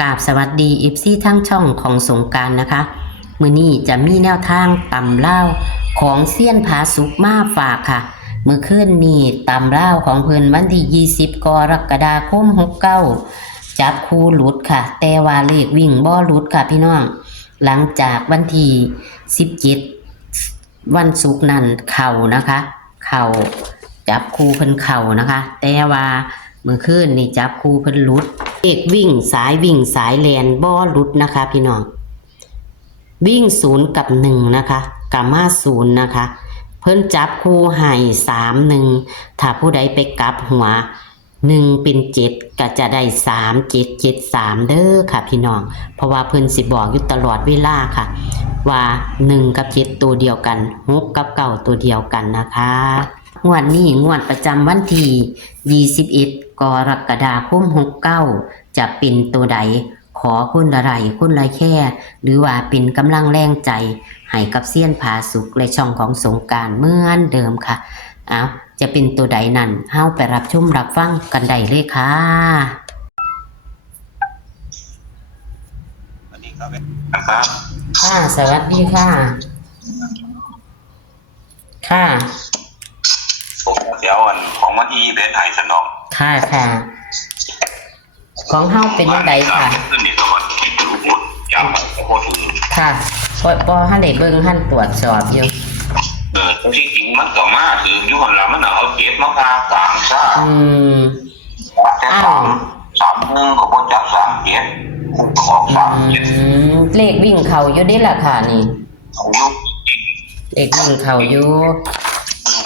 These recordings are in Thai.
กราบสวัสดีFCทั้งช่องของสงกรานต์นะคะมื้อนี้จะมีแนวทางตำเล่าวของเซียนผาสุกมาฝากค่ะมื้อคืนนี้ตำเล่าวของเพิ่นวันที่20กรกฎาคม69จับคู่หลุดค่ะแต่ว่าเลขวิ่งบ่หลุดค่ะพี่น้องหลังจากวันที่17วันศุกร์นั้นเข้านะคะเข้าจับคู่เพิ่นเข้านะคะแต่ว่ามื้อคืนนี่จับคู่เพิ่นหลุดเลขวิ่งสายแลนบ่หลุดนะคะพี่น้องวิ่ง0กับ1นะคะกามา0นะคะเพิ่นจับคู่ให้3-1ถ้าผู้ใดไปกลับหัว1เป็น7ก็จะได้3773เด้อค่ะพี่น้องเพราะว่าเพิ่นสิบอกอยู่ตลอดเวลาค่ะว่า1กับ7ตัวเดียวกัน6กับ9ตัวเดียวกันนะคะงวดนี้งวดประจำวันที่21กรกฎาคม69จะเป็นตัวใดขอคุณอะไรคุณไรแค่หรือว่าเป็นกำลังแรงใจให้กับเซียนผาสุกและช่องของสงกรานต์เหมือนเดิมค่ะจะเป็นตัวใดนั้นเฮาไปรับชมรับฟังกันได้เลยค่ะสวัสดีครับค่ะสวัสดีค่ะค่ะผมเดี๋ยวของมันอีเบสไห้สนองค่ะของเฮาเป็นยังไงค่ะขึ้นนี่ตัวมันคิดรู้หมดจำมันโคตรดีค่ะพอให้ได้เบิ่งให้ตรวจสอบอยู่ที่จริงมันก็มาถืออยู่คนละมันเอาเก็บมาพากลางซ่าแต่3-1ก็บ่จับ3-7คู่ของ3-7เลขวิ่งเข้าอยู่นี่ล่ะค่ะนี่เลขวิ่งเข้าอยู่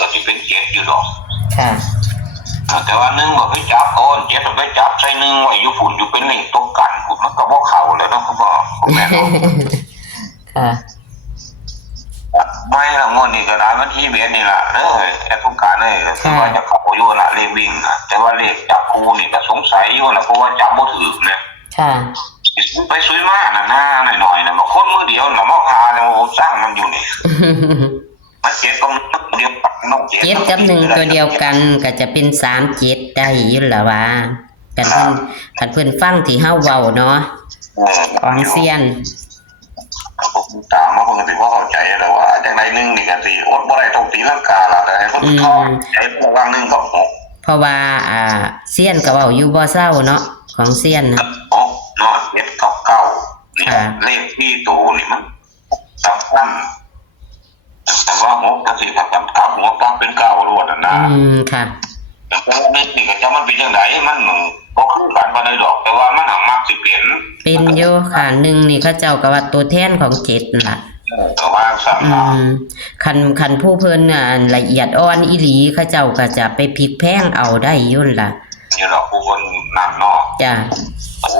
ก็สิเป็น7อยู่ดอกค่ะแต่ว่า1บ่ไปจับโอน7ไปจับใส่1ไว้อยู่ฝุ่นอยู่เป็นเลขตรงกันพุ่นมันก็บ่เข้าแล้วเนาะครับแม่ค่ะไม่ละงวดนี้ก็ได้มันที่เบสนี่ล่ะไอ้ทุกการเลยคือว่าจะเข้าอยู่น่ะเลขวิ่งน่ะแต่ว่าเลขจับคู่นี่ก็สงสัยอยู่น่ะเพราะว่าจับบ่ถูกนะค่ะไปซุยมาน่ะหน้าหน่อยๆน่ะมาคนมือเดียวน่ะมาพาเนี่ยสร้างมันอยู่นี่มันเจ็บก็เดียวน้องเจ็บกับ1ตัวเดียวกันก็จะเป็น37ได้อยู่ล่ะว่ากันเพิ่นฟังที่เฮาเว้าเนาะของเซียนผมตามมาเพิ่นก็สิบ่เข้าใจแล้วว่าจังได๋1นี่ก็สิอดบ่ได้ต้องตีลังกาล่ะแต่ให้เพิ่นเข้าใจวาง1กับ6เพราะว่าเซียนก็เว้าอยู่บ่เซาเนาะของเซียนนะเนาะ7กับ9นี่เลขที่ตัวนี่มันสำคัญแต่ว่า6ก็สิกับหัวปั๊บเป็น9รวดนะค่ะแต่ว่านี่ก็จะมันเป็นจังได๋มันบ่คือกันบ่ได้ดอกแต่ว่ามันมักสิเป็นอยู่ค่ะ1นี่เขาเจ้าก็ว่าตัวแทนของ7นั่นล่ะก็ว่าคันผู้เพิ่นละเอียดอ่อนอีหลีเขาเจ้าก็จะไปพลิกแพงเอาได้อยู่ล่ะนี่ดอกผู้คนนั่นเนาะจ้ะ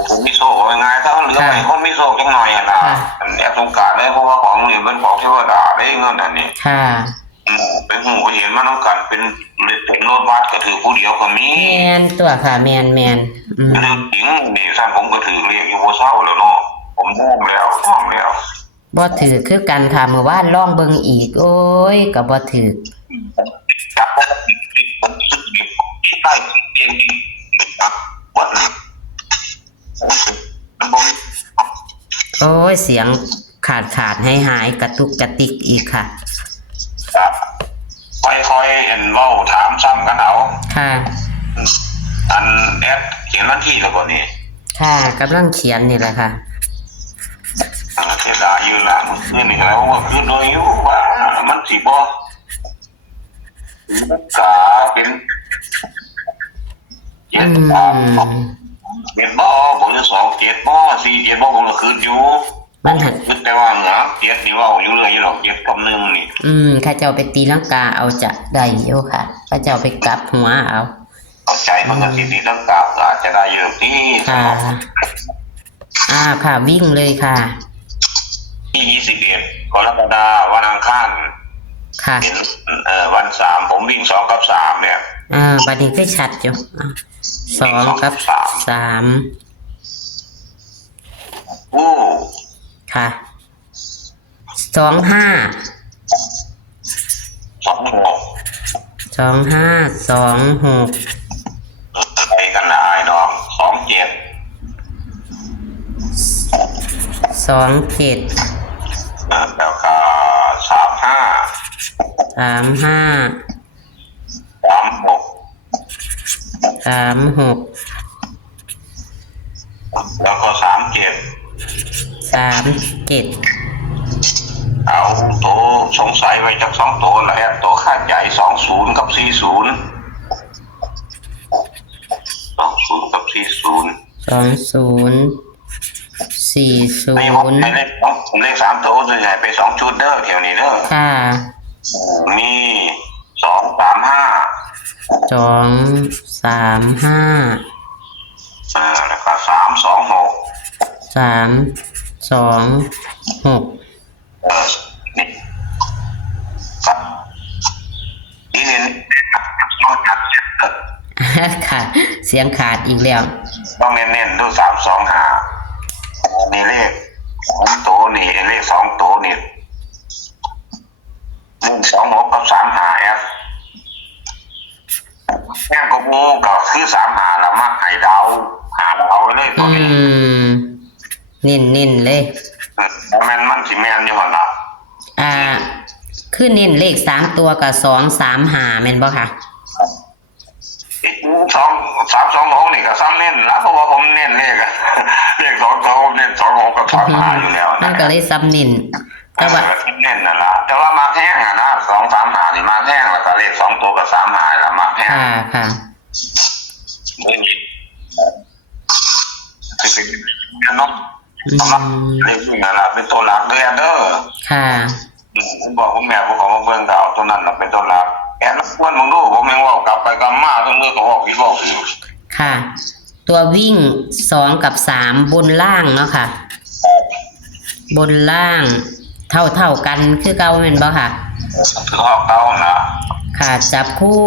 ผมมีโซ่ง่ายๆถ้าเหลือไปคนมีโซ่จังหน่อยนะแอบสงการเลยเพราะว่าของนี่เป็นของที่ว่าด่าได้เงินอันนี้ค่ะเป็นหูเห็นมันต้องการเป็นโนดวัดก็ถือผู้เดียวก็มีแม่นตัวค่ะแม่นเรื่องจริงนี่ท่านผมก็ถือเรียกอยู่บ่เศร้าแล้วเนาะผมโง่แล้วบ่ถือคือกันค่ะเมื่อวานลองเบิ่งอีกโอ้ยก็บ่ถือโอ้ยเสียงขาดหายกระตุกกระติกอีกค่ะค่อยๆเว้าถามซ้ำกันเอาค่ะอันแอดเขียนวันที่แล้วบ่นี่ค่ะกำลังเขียนนี่แหละค่ะเสียดายอยู่ล่ะนี่แล้วว่าคือโดยอยู่ว่ามันสิบ่กาเป็นเป็นบ่ผมจะ27บ่47บ่ผมก็คืนอยู่มันหันแต่ว่าเหรอ7นี่ว่าอยู่เลยอยู่ดอก7กับ1นี่ข้าเจ้าไปตีลังกาเอาจะได้อยู่ค่ะข้าเจ้าไปกลับหัวเอาใจมันก็สิตีลังกาอาจจะได้อยู่ที่ค่ะวิ่งเลยค่ะที่21กรกฎาคมวันอังคารค่ะวัน3ผมวิ่ง2กับ3เนี่ยบัดนี้ก็ชัดอยู่2กับ3ค่ะ2526ไปกันละไอ้น้อง27 27แล้วก็35 35 36 36แล้วก็37 เอาตัวสงสัยไว้จาก2ตัวแหละตัวค่าใหญ่20กับ40 20กับ40 20 ในผมในเลข3ตัวส่วนใหญ่ไป2ชุดเด้อแถวนี้เด้อ ค่ะ มี235 235แล้วก็326 326นี่ครับนี่เนี่ยต้องจัด ค่ะ เสียงขาดอีกแล้ว ต้องเน้นๆดู325นี่เลข2ตัวนี่เลข2ตัวนี่126กับ35ครับแง่กับงูก็คือ35แล้วมักให้ดาวหาดาวเลยตัวนี้ นิ่นเลย มันสิแม่นอยู่หั่นล่ะ คือเน้นเลข3ตัวกับ235แม่นบ่คะ 326นี่ก็ซ้ำเน้นแล้วเพราะว่าผมเน้นเลขเลข2เน้น26กับ35อยู่แล้ว นั่นก็เลยซ้ำนิ่นแต่ว่า เน้นนั่นล่ะแต่ว่ามาแห้งอ่ะนะ235นี่มาแห้งแล้วก็เลข2ตัวกับ35แล้วมาแห้ง ค่ะ นี่คือเนาะสำหรับเลขนี่นั่นล่ะเป็นตัวหลักเลยเด้อ ค่ะ ผมบอกผมแม่ผมขอมาเบิ่งดาวตัวนั้นน่ะเป็นตัวหลักแอบรบกวนมึงดูผมยังว่ากลับไปกลับมาทั้งมือก็บอกพี่บอกอยู่ ค่ะ ตัววิ่ง2กับ3บนล่างเนาะค่ะ บนล่างเท่ากันคือเก่าแม่นบ่ค่ะ คือฮอกเก้านะ ค่ะจับคู่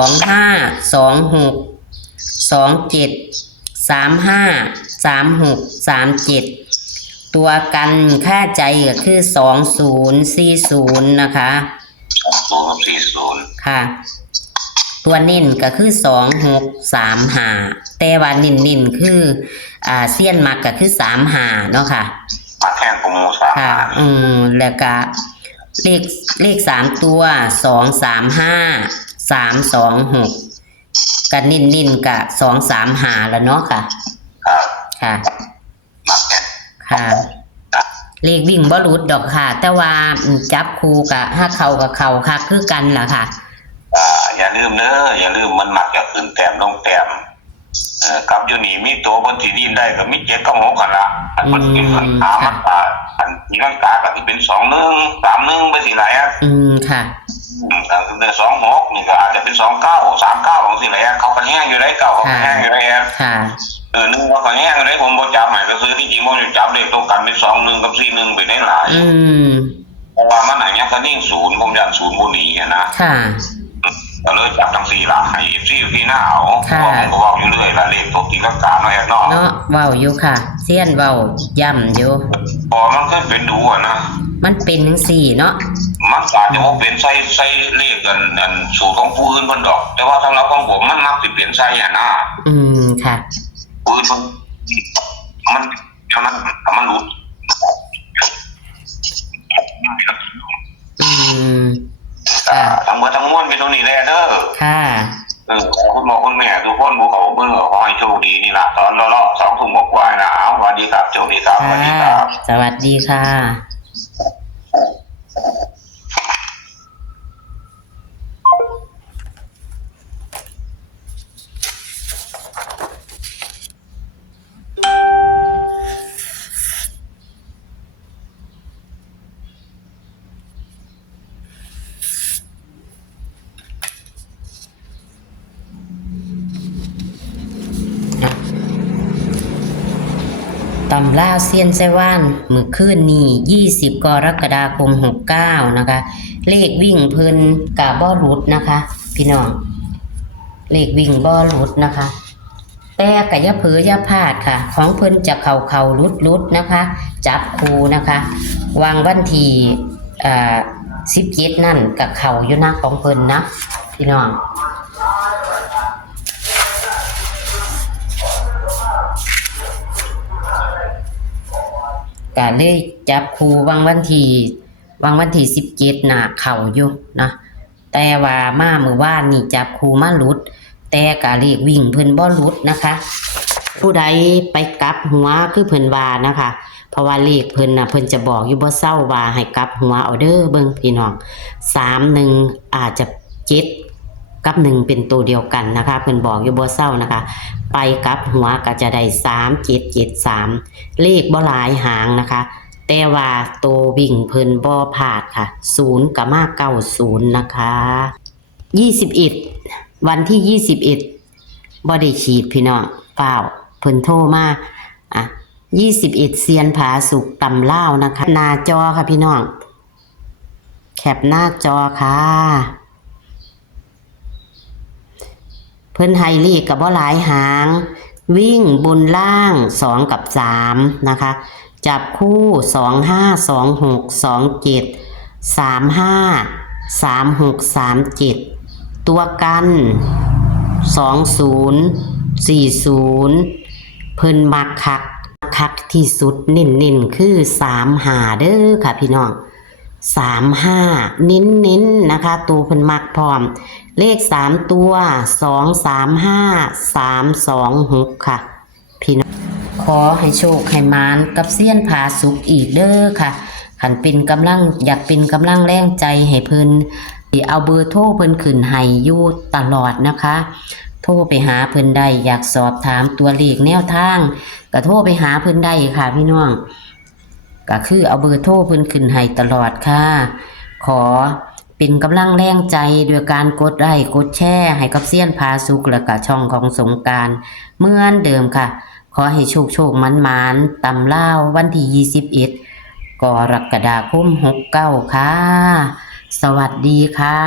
25 26 27 35 36 37ตัวกันค่าใจก็คือ2040นะคะ2040ค่ะ ตัวนิ่นก็คือ2635แต่ว่านิ่นคือเสี้ยนมักก็คือ35เนาะค่ะ มาแท่งของมูสา ค่ะแล้วก็เลข3ตัว235 326ก็นิ่นกับ235แล้วเนาะค่ะ ครับ ค่ะ มาแท่ง ค่ะ เลขวิ่งบ่หลุดดอกค่ะ แต่ว่าจับคู่กับถ้าเข้ากับเข้าค่ะคือกันล่ะค่ะ อย่าลืมเนอะอย่าลืมมันมักจะขึ้นแต้มลงแต้มกับอยู่นี่มีตัวบนที่ดินได้ก็มี7กับ6กันละมันเป็นปัญหามันตาอันนี้ร่างกายก็ที่เป็น21 31ไปสิหลายอ่ะ ค่ะ แต่คือ26นี่ก็อาจจะเป็น29 39ของสิหลายเขาก็แห้งอยู่ได้เก่าเขาก็แห้งอยู่ได้ ค่ะ นึงว่าก็แห้งอยู่ได้ผมบ่จับใหม่ก็ซื้อที่จริงผมจะจับเลขตรงกันเป็น21กับ41ไปได้หลายเพราะว่ามันไหนยังก็นิ่ง0ผมยัน0บ่หนีนะ ค่ะ ก็เลยจับทั้ง4ล่ะให้FCพี่หน้าเอาผมก็บอกอยู่เรื่อยละเลขตกตีลังกาเนาะแอบเนาะ เนาะเว้าอยู่ค่ะเสี้ยนเว้าย่ำอยู่ พอมันเคยเป็นดูอ่ะนะ มันเป็นจังซี่เนาะ มันอาจจะว่าเป็นใส่เลขอันสูตรของผู้อื่นเพิ่นดอก แต่ว่าสำหรับของผมมันมักสิเป็นใส่อ่ะนะ ค่ะ ปืนมันมันหลุด ทั้งหมดทั้งมวลเป็นตรงนี้แหละเด้อ ค่ะ ขอคุณหมอคุณแม่ทุกคนผู้เขาเบิ่งขอให้โชคดีนี่ล่ะตอนเลาะ2 ทุ่มกว่านะสวัสดีครับโชคดีครับสวัสดีครับ สวัสดีค่ะ ตำราเซียนไซว่านมื้อคืนนี้20กรกฎาคม69นะคะเลขวิ่งเพิ่นกะบ่หลุดนะคะ พี่น้องเลขวิ่งบ่หลุดนะคะ แต่กะอย่าเผลออย่าพลาดค่ะ ของเพิ่นจะเข้าหลุดนะคะ จับคู่นะคะ วางวันที่17นั่นกับเข้าอยู่นะของเพิ่นนะพี่น้อง ก็เลยจับคู่วันที่17น่ะเข้าอยู่เนาะแต่ว่ามามื้อวานนี่จับคู่มาหลุด แต่ก็เลขวิ่งเพิ่นบ่หลุดนะคะ ผู้ใดไปกลับหัวคือเพิ่นว่านะคะ เพราะว่าเลขเพิ่นน่ะเพิ่นจะบอกอยู่บ่เศร้าว่าให้กลับหัวเอาเด้อเบิ่งพี่น้อง31อาจจะ7กับ1เป็นตัวเดียวกันนะคะเพิ่นบอกอยู่บ่เศร้านะคะ ไปกลับหัวก็จะได้3773เลขบ่หลายหางนะคะ แต่ว่าตัววิ่งเพิ่นบ่พลาดค่ะ0กับมา90นะคะ21วันที่21บ่ได้ขีดพี่น้องเปล่าเพิ่นโทรมา21เซียนผาสุกตำล่าวนะคะหน้าจอค่ะพี่น้องแคปหน้าจอค่ะเพิ่นให้เลขกับบ่หลายหางวิ่งบนล่าง2กับ3นะคะจับคู่25 26 27 35 36 37ตัวกัน20 40เพิ่นมักคักที่สุดเน้นๆคือ35เด้อค่ะพี่น้อง35เน้นๆนะคะตัวเพิ่นมักพร้อมเลข3ตัว235 326ค่ะพี่น้องขอให้โชคให้มานกับเซียนผาสุกอีกเด้อค่ะคันเป็นกำลังอยากเป็นกำลังแรงใจให้เพิ่นเอาเบอร์โทรเพิ่นขึ้นให้อยู่ตลอดนะคะโทรไปหาเพิ่นได้อยากสอบถามตัวเลขแนวทางก็โทรไปหาเพิ่นได้ค่ะพี่น้องก็คือเอาเบอร์โทรเพิ่นขึ้นให้ตลอดค่ะขอเป็นกำลังแรงใจโดยการกดไลค์กดแชร์ให้กับเซียนพาสุกและก็ช่องของสงกรานต์เหมือนเดิมค่ะขอให้โชคมันตำล่าววันที่21กรกฎาคม69ค่ะสวัสดีค่ะ